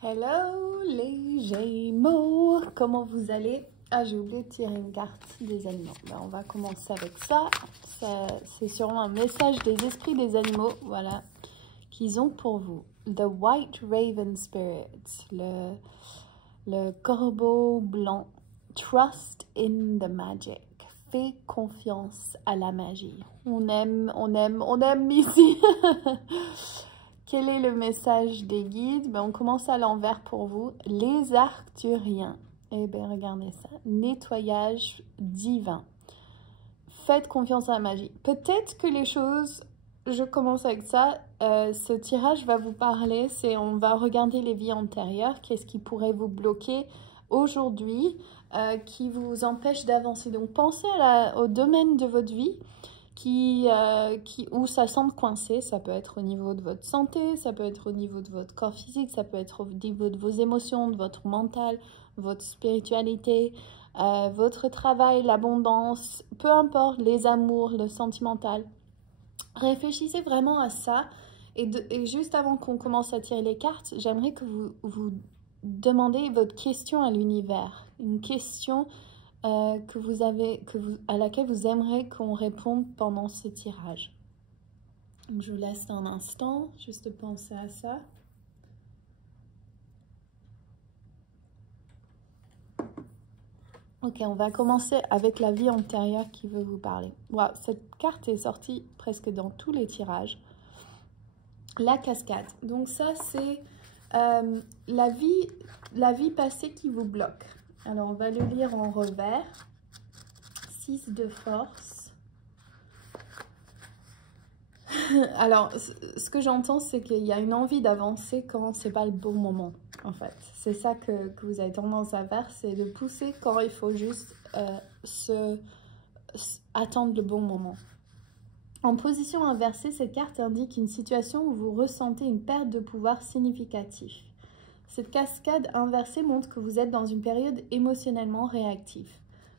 Hello les Gémeaux, comment vous allez? Ah, j'ai oublié de tirer une carte des animaux. Ben, on va commencer avec ça. C'est sûrement un message des esprits des animaux, voilà, qu'ils ont pour vous. The White Raven Spirit, le corbeau blanc. Trust in the magic. Fais confiance à la magie. On aime ici. Quel est le message des guides? Ben, on commence à l'envers pour vous. Les Arcturiens. Eh bien, regardez ça. Nettoyage divin. Faites confiance à la magie. Peut-être que les choses... Je commence avec ça. Ce tirage va vous parler. On va regarder les vies antérieures. Qu'est-ce qui pourrait vous bloquer aujourd'hui qui vous empêche d'avancer. Donc, pensez au domaine de votre vie où ça semble coincé. Ça peut être au niveau de votre santé, ça peut être au niveau de votre corps physique, ça peut être au niveau de vos émotions, de votre mental, votre spiritualité, votre travail, l'abondance, peu importe, les amours, le sentimental. Réfléchissez vraiment à ça. Et juste avant qu'on commence à tirer les cartes, j'aimerais que vous demandez votre question à l'univers. Une question à laquelle vous aimeriez qu'on réponde pendant ce tirage. Donc, je vous laisse un instant, juste penser à ça. Ok, on va commencer avec la vie antérieure qui veut vous parler. Wow, cette carte est sortie presque dans tous les tirages. La cascade. Donc ça, c'est la vie passée qui vous bloque. Alors, on va le lire en revers. 6 de force. Alors, ce que j'entends, c'est qu'il y a une envie d'avancer quand c'est pas le bon moment, en fait. C'est ça que vous avez tendance à faire, c'est de pousser quand il faut juste attendre le bon moment. En position inversée, cette carte indique une situation où vous ressentez une perte de pouvoir significative. Cette cascade inversée montre que vous êtes dans une période émotionnellement réactive.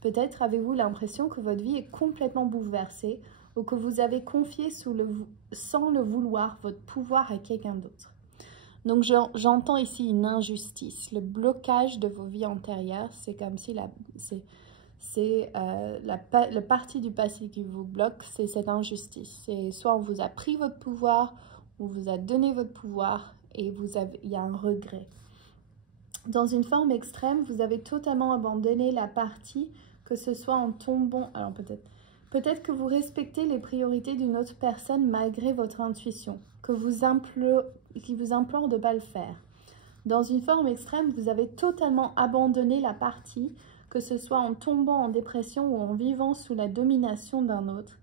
Peut-être avez-vous l'impression que votre vie est complètement bouleversée ou que vous avez confié sans le vouloir votre pouvoir à quelqu'un d'autre. Donc j'entends ici une injustice. Le blocage de vos vies antérieures, c'est comme si la partie du passé qui vous bloque, c'est cette injustice. Soit on vous a pris votre pouvoir, on vous a donné votre pouvoir et il y a un regret. Dans une forme extrême, vous avez totalement abandonné la partie, que ce soit en tombant... Alors peut-être que vous respectez les priorités d'une autre personne malgré votre intuition, qui vous implore de ne pas le faire. Dans une forme extrême, vous avez totalement abandonné la partie, que ce soit en tombant en dépression ou en vivant sous la domination d'un autre.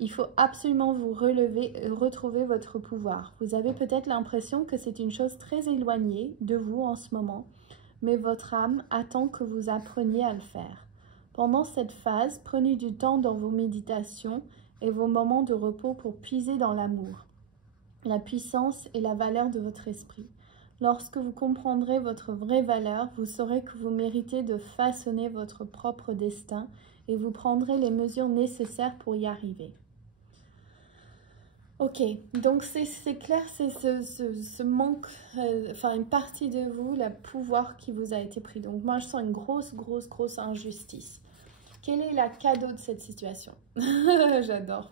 Il faut absolument vous relever et retrouver votre pouvoir. Vous avez peut-être l'impression que c'est une chose très éloignée de vous en ce moment, mais votre âme attend que vous appreniez à le faire. Pendant cette phase, prenez du temps dans vos méditations et vos moments de repos pour puiser dans l'amour, la puissance et la valeur de votre esprit. Lorsque vous comprendrez votre vraie valeur, vous saurez que vous méritez de façonner votre propre destin et vous prendrez les mesures nécessaires pour y arriver. Ok, donc c'est clair, c'est ce manque, enfin une partie de vous, le pouvoir qui vous a été pris. Donc moi je sens une grosse injustice. Quel est le cadeau de cette situation? J'adore.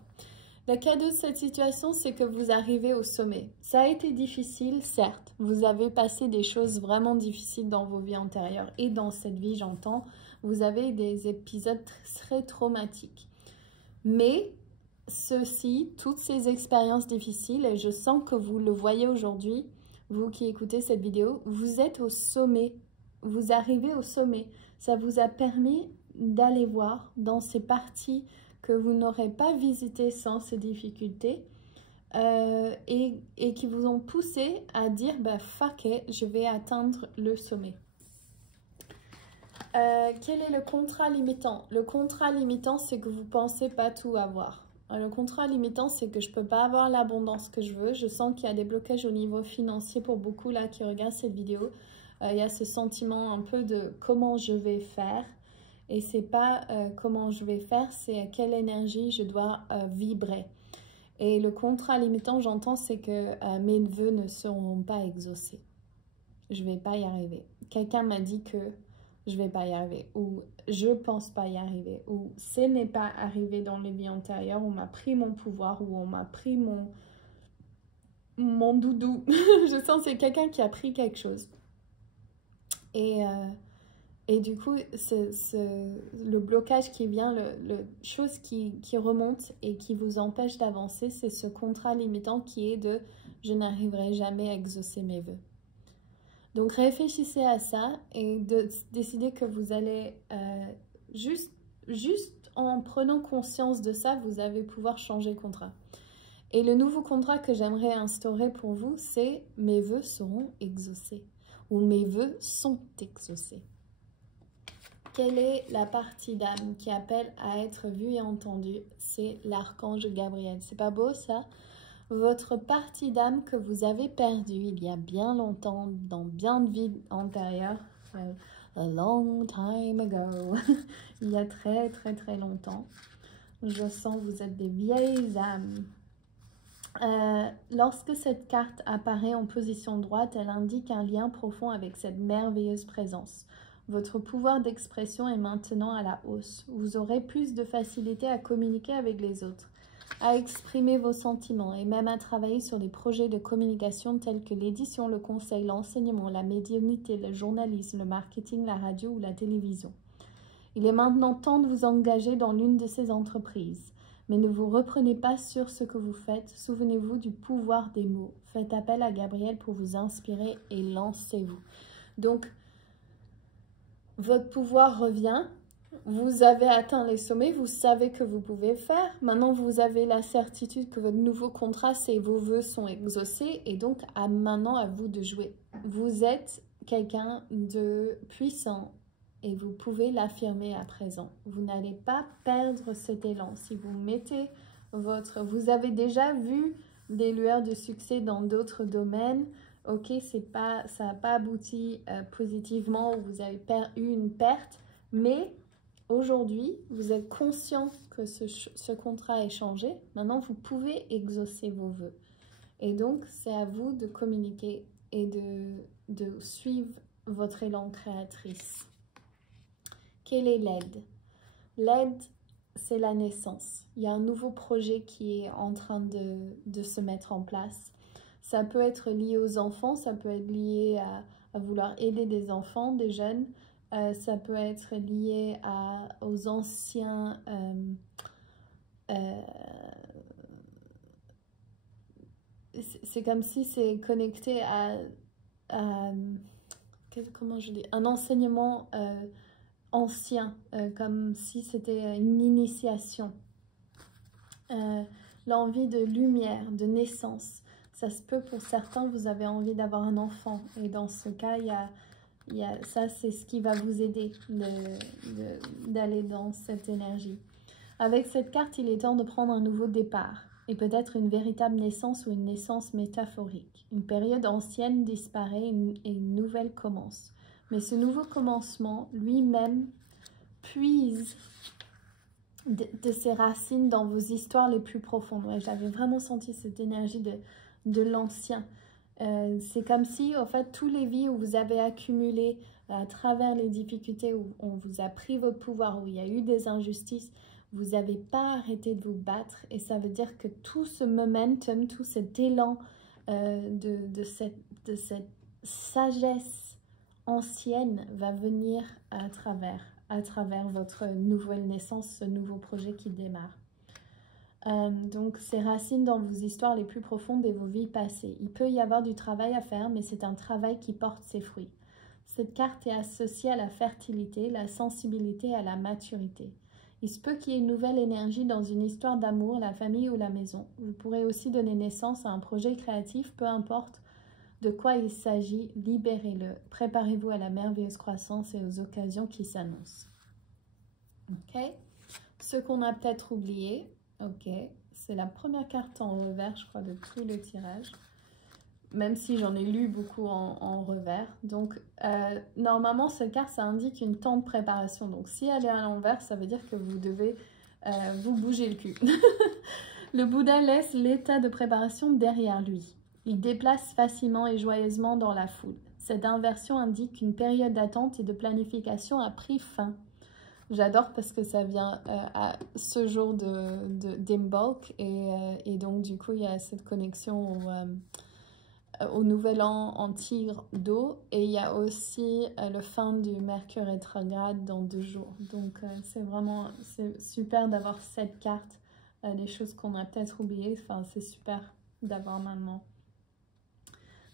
Le cadeau de cette situation, c'est que vous arrivez au sommet. Ça a été difficile, certes. Vous avez passé des choses vraiment difficiles dans vos vies antérieures et dans cette vie, j'entends. Vous avez des épisodes très traumatiques. Mais toutes ces expériences difficiles, et je sens que vous le voyez aujourd'hui, vous qui écoutez cette vidéo, vous êtes au sommet. Vous arrivez au sommet. Ça vous a permis d'aller voir dans ces parties que vous n'aurez pas visitées sans ces difficultés et qui vous ont poussé à dire bah, fuck it, je vais atteindre le sommet. Quel est le contrat limitant? Le contrat limitant, c'est que vous ne pensez pas tout avoir. Le contrat limitant, c'est que je ne peux pas avoir l'abondance que je veux. Je sens qu'il y a des blocages au niveau financier pour beaucoup là qui regardent cette vidéo. Il y a ce sentiment un peu de comment je vais faire. Et c'est pas comment je vais faire, c'est à quelle énergie je dois vibrer. Et le contrat limitant, j'entends, c'est que mes vœux ne seront pas exaucés. je vais pas y arriver. Quelqu'un m'a dit que je vais pas y arriver, ou je pense pas y arriver, ou ce n'est pas arrivé dans les vies antérieures, on m'a pris mon pouvoir, ou on m'a pris mon doudou. Je sens que c'est quelqu'un qui a pris quelque chose. Et du coup, le blocage qui vient, chose qui remonte et qui vous empêche d'avancer, c'est ce contrat limitant qui est de « je n'arriverai jamais à exaucer mes vœux ». Donc réfléchissez à ça et décidez que vous allez, juste en prenant conscience de ça, vous allez pouvoir changer le contrat. Et le nouveau contrat que j'aimerais instaurer pour vous, c'est « mes vœux seront exaucés » ou « mes vœux sont exaucés ». Quelle est la partie d'âme qui appelle à être vue et entendue? C'est l'archange Gabriel. C'est pas beau ça? Votre partie d'âme que vous avez perdue il y a bien longtemps, dans bien de vies antérieures, a long time ago, il y a très très très longtemps. Je sens que vous êtes des vieilles âmes. Lorsque cette carte apparaît en position droite, elle indique un lien profond avec cette merveilleuse présence. Votre pouvoir d'expression est maintenant à la hausse. Vous aurez plus de facilité à communiquer avec les autres, à exprimer vos sentiments et même à travailler sur des projets de communication tels que l'édition, le conseil, l'enseignement, la médiumnité, le journalisme, le marketing, la radio ou la télévision. Il est maintenant temps de vous engager dans l'une de ces entreprises. Mais ne vous reprenez pas sur ce que vous faites. Souvenez-vous du pouvoir des mots. Faites appel à Gabriel pour vous inspirer et lancez-vous. Donc, votre pouvoir revient. Vous avez atteint les sommets. Vous savez que vous pouvez faire. Maintenant, vous avez la certitude que votre nouveau contrat, c'est vos vœux sont exaucés. Et donc, maintenant, à vous de jouer. Vous êtes quelqu'un de puissant. Et vous pouvez l'affirmer à présent. Vous n'allez pas perdre cet élan. Si vous mettez vous avez déjà vu des lueurs de succès dans d'autres domaines. Ok, ça n'a pas abouti positivement ou vous avez eu une perte. Mais aujourd'hui, vous êtes conscient que ce contrat est changé. Maintenant, vous pouvez exaucer vos vœux. Et donc, c'est à vous de communiquer et de suivre votre élan créatrice. Quelle est l'aide? L'aide, c'est la naissance. Il y a un nouveau projet qui est en train de se mettre en place. Ça peut être lié aux enfants, ça peut être lié à vouloir aider des enfants, des jeunes. Ça peut être lié aux anciens... c'est comme si c'est connecté à comment je dis, un enseignement... ancien, comme si c'était une initiation. L'envie de lumière, de naissance. Ça se peut pour certains, vous avez envie d'avoir un enfant. Et dans ce cas, ça, c'est ce qui va vous aider d'aller dans cette énergie. Avec cette carte, il est temps de prendre un nouveau départ. Et peut-être une véritable naissance ou une naissance métaphorique. Une période ancienne disparaît et une nouvelle commence. Mais ce nouveau commencement, lui-même, puise de ses racines dans vos histoires les plus profondes. Ouais, j'avais vraiment senti cette énergie de l'ancien. C'est comme si, en fait, tous les vies où vous avez accumulé à travers les difficultés, où on vous a pris votre pouvoir, où il y a eu des injustices, vous n'avez pas arrêté de vous battre. Et ça veut dire que tout ce momentum, tout cet élan de cette sagesse ancienne va venir à travers votre nouvelle naissance, ce nouveau projet qui démarre. Donc, ces racines dans vos histoires les plus profondes et vos vies passées. Il peut y avoir du travail à faire, mais c'est un travail qui porte ses fruits. Cette carte est associée à la fertilité, la sensibilité et à la maturité. Il se peut qu'il y ait une nouvelle énergie dans une histoire d'amour, la famille ou la maison. Vous pourrez aussi donner naissance à un projet créatif, peu importe de quoi il s'agit, libérez-le. Préparez-vous à la merveilleuse croissance et aux occasions qui s'annoncent. Ok. Ce qu'on a peut-être oublié, ok, c'est la première carte en revers, je crois, de tout le tirage. Même si j'en ai lu beaucoup en revers. Donc, normalement, cette carte, ça indique une temps de préparation. Donc, si elle est à l'envers, ça veut dire que vous devez vous bouger le cul. Le Bouddha laisse l'état de préparation derrière lui. Il déplace facilement et joyeusement dans la foule. Cette inversion indique qu'une période d'attente et de planification a pris fin. J'adore parce que ça vient à ce jour d'Imbolc et donc du coup il y a cette connexion au nouvel an en tigre d'eau et il y a aussi le fin du Mercure rétrograde dans 2 jours. Donc c'est super d'avoir cette carte, des choses qu'on a peut-être oubliées, enfin c'est super d'avoir maintenant.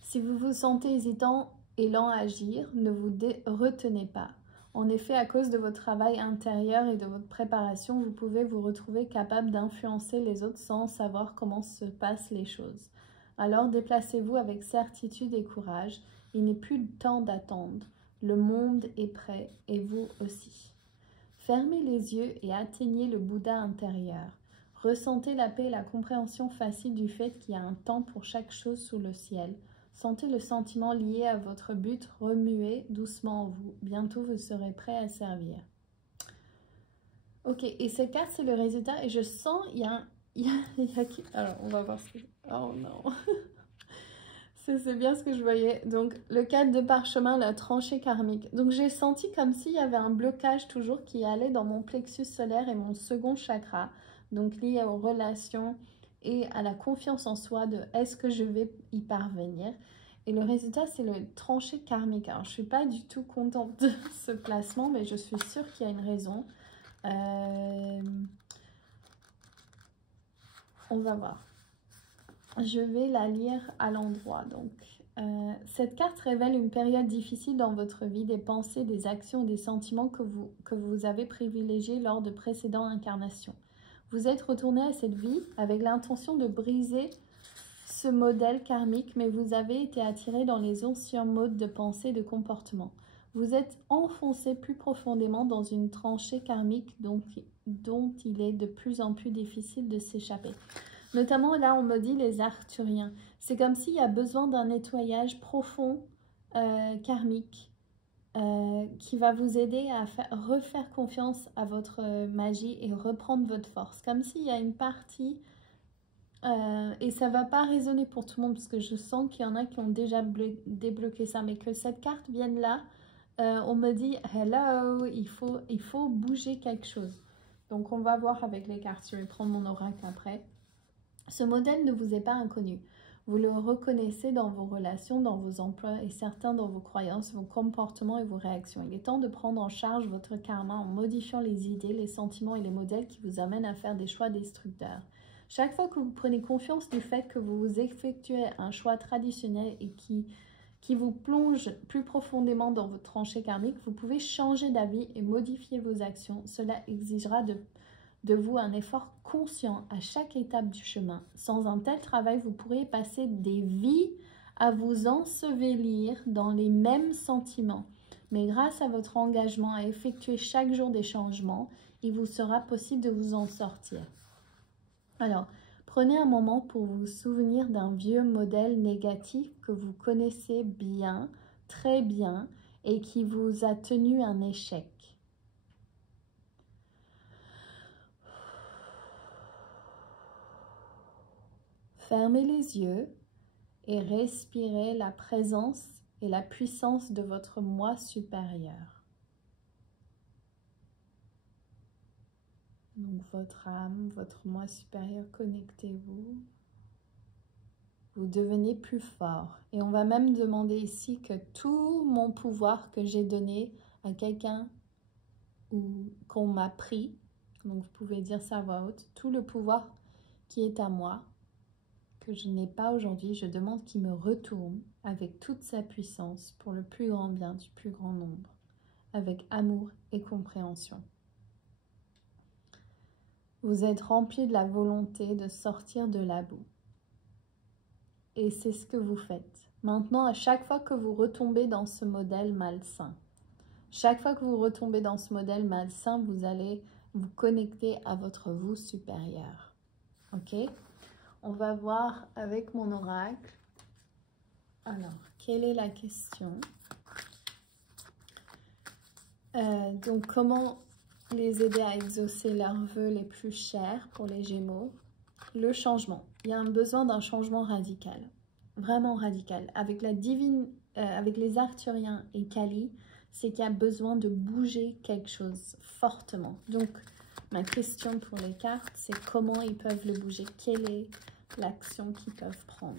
Si vous vous sentez hésitant et lent à agir, ne vous retenez pas. En effet, à cause de votre travail intérieur et de votre préparation, vous pouvez vous retrouver capable d'influencer les autres sans savoir comment se passent les choses. Alors déplacez-vous avec certitude et courage. Il n'est plus temps d'attendre. Le monde est prêt et vous aussi. Fermez les yeux et atteignez le Bouddha intérieur. Ressentez la paix et la compréhension facile du fait qu'il y a un temps pour chaque chose sous le ciel. Sentez le sentiment lié à votre but remuer doucement en vous. Bientôt, vous serez prêt à servir. Ok, et cette carte, c'est le résultat. Et je sens, il y a alors, on va voir ce que... Oh non. C'est bien ce que je voyais. Donc, le 4 de parchemin, la tranchée karmique. Donc, j'ai senti comme s'il y avait un blocage toujours qui allait dans mon plexus solaire et mon second chakra. Donc, lié aux relations et à la confiance en soi de est-ce que je vais y parvenir. Et le résultat, c'est le tranché karmique. Alors, je ne suis pas du tout contente de ce placement, mais je suis sûre qu'il y a une raison. On va voir. Je vais la lire à l'endroit. Donc, cette carte révèle une période difficile dans votre vie, des pensées, des actions, des sentiments que vous avez privilégiés lors de précédentes incarnations. Vous êtes retourné à cette vie avec l'intention de briser ce modèle karmique, mais vous avez été attiré dans les anciens modes de pensée et de comportement. Vous êtes enfoncé plus profondément dans une tranchée karmique dont il est de plus en plus difficile de s'échapper. Notamment, là, on me dit les Arthuriens. C'est comme s'il y a besoin d'un nettoyage profond karmique qui va vous aider à refaire confiance à votre magie et reprendre votre force. Comme s'il y a une partie... et ça ne va pas résonner pour tout le monde parce que je sens qu'il y en a qui ont déjà débloqué ça. Mais que cette carte vienne là, on me dit « Hello, il faut bouger quelque chose ». Donc, on va voir avec les cartes. Je vais prendre mon oracle après. Ce modèle ne vous est pas inconnu. Vous le reconnaissez dans vos relations, dans vos emplois et certains dans vos croyances, vos comportements et vos réactions. Il est temps de prendre en charge votre karma en modifiant les idées, les sentiments et les modèles qui vous amènent à faire des choix destructeurs. Chaque fois que vous prenez confiance du fait que vous effectuez un choix traditionnel et qui vous plonge plus profondément dans votre tranchée karmique, vous pouvez changer d'avis et modifier vos actions. Cela exigera de vous un effort conscient à chaque étape du chemin. Sans un tel travail, vous pourriez passer des vies à vous ensevelir dans les mêmes sentiments. Mais grâce à votre engagement à effectuer chaque jour des changements, il vous sera possible de vous en sortir. Alors, prenez un moment pour vous souvenir d'un vieux modèle négatif que vous connaissez bien, très bien, et qui vous a tenu un échec. Fermez les yeux et respirez la présence et la puissance de votre moi supérieur. Donc votre âme, votre moi supérieur, connectez-vous. Vous devenez plus fort. Et on va même demander ici que tout mon pouvoir que j'ai donné à quelqu'un ou qu'on m'a pris, donc vous pouvez dire ça à voix haute, tout le pouvoir qui est à moi, que je n'ai pas aujourd'hui, je demande qu'il me retourne avec toute sa puissance pour le plus grand bien du plus grand nombre, avec amour et compréhension. Vous êtes rempli de la volonté de sortir de la boue. Et c'est ce que vous faites. Maintenant, à chaque fois que vous retombez dans ce modèle malsain, chaque fois que vous retombez dans ce modèle malsain, vous allez vous connecter à votre vous supérieur. Ok ? On va voir avec mon oracle. Alors, quelle est la question? Donc, comment les aider à exaucer leurs vœux les plus chers pour les Gémeaux? Il y a un besoin d'un changement radical, vraiment radical. Avec la divine avec les Arthuriens et Kali, c'est qu'il y a besoin de bouger quelque chose fortement. Donc, ma question pour les cartes, c'est comment ils peuvent le bouger? Quelle est l'action qu'ils peuvent prendre?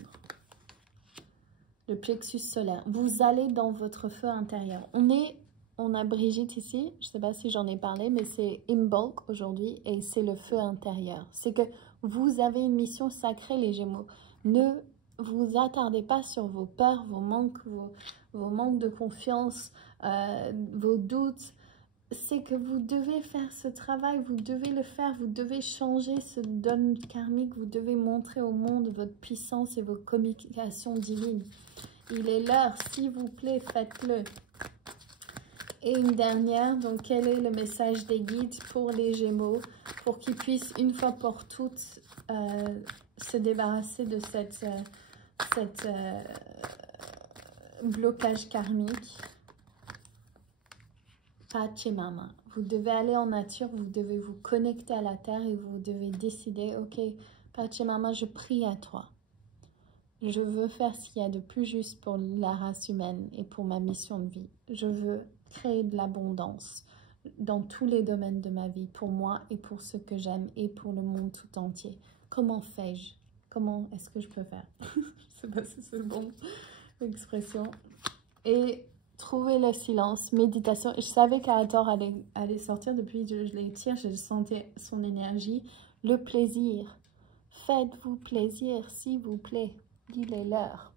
Le plexus solaire. Vous allez dans votre feu intérieur. On a Brigitte ici, je ne sais pas si j'en ai parlé, mais c'est Imbolc aujourd'hui et c'est le feu intérieur. C'est que vous avez une mission sacrée, les Gémeaux. Ne vous attardez pas sur vos peurs, vos manques de confiance, vos doutes. C'est que vous devez faire ce travail, vous devez le faire, vous devez changer ce don karmique, vous devez montrer au monde votre puissance et vos communications divines. Il est l'heure, s'il vous plaît, faites-le. Et une dernière, donc quel est le message des guides pour les Gémeaux, pour qu'ils puissent une fois pour toutes se débarrasser de cette blocage karmique. Pachamama. Vous devez aller en nature, vous devez vous connecter à la terre et vous devez décider, ok, Pachamama, je prie à toi. Je veux faire ce qu'il y a de plus juste pour la race humaine et pour ma mission de vie. Je veux créer de l'abondance dans tous les domaines de ma vie, pour moi et pour ceux que j'aime et pour le monde tout entier. Comment fais-je? Comment est-ce que je peux faire? Je ne sais pas si c'est bon l'expression. Et trouver le silence, méditation. Je savais qu'Ator allait sortir depuis que je les tire, je sentais son énergie. Le plaisir. Faites-vous plaisir, s'il vous plaît. Il est l'heure.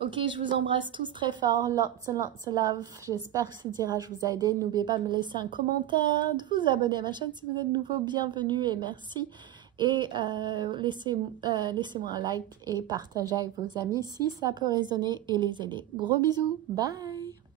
Ok, je vous embrasse tous très fort. Lots of love. J'espère que ce tirage vous a aidé. N'oubliez pas de me laisser un commentaire, de vous abonner à ma chaîne si vous êtes nouveau. Bienvenue et merci. Et laissez-moi un like et partagez avec vos amis si ça peut résonner et les aider. Gros bisous. Bye.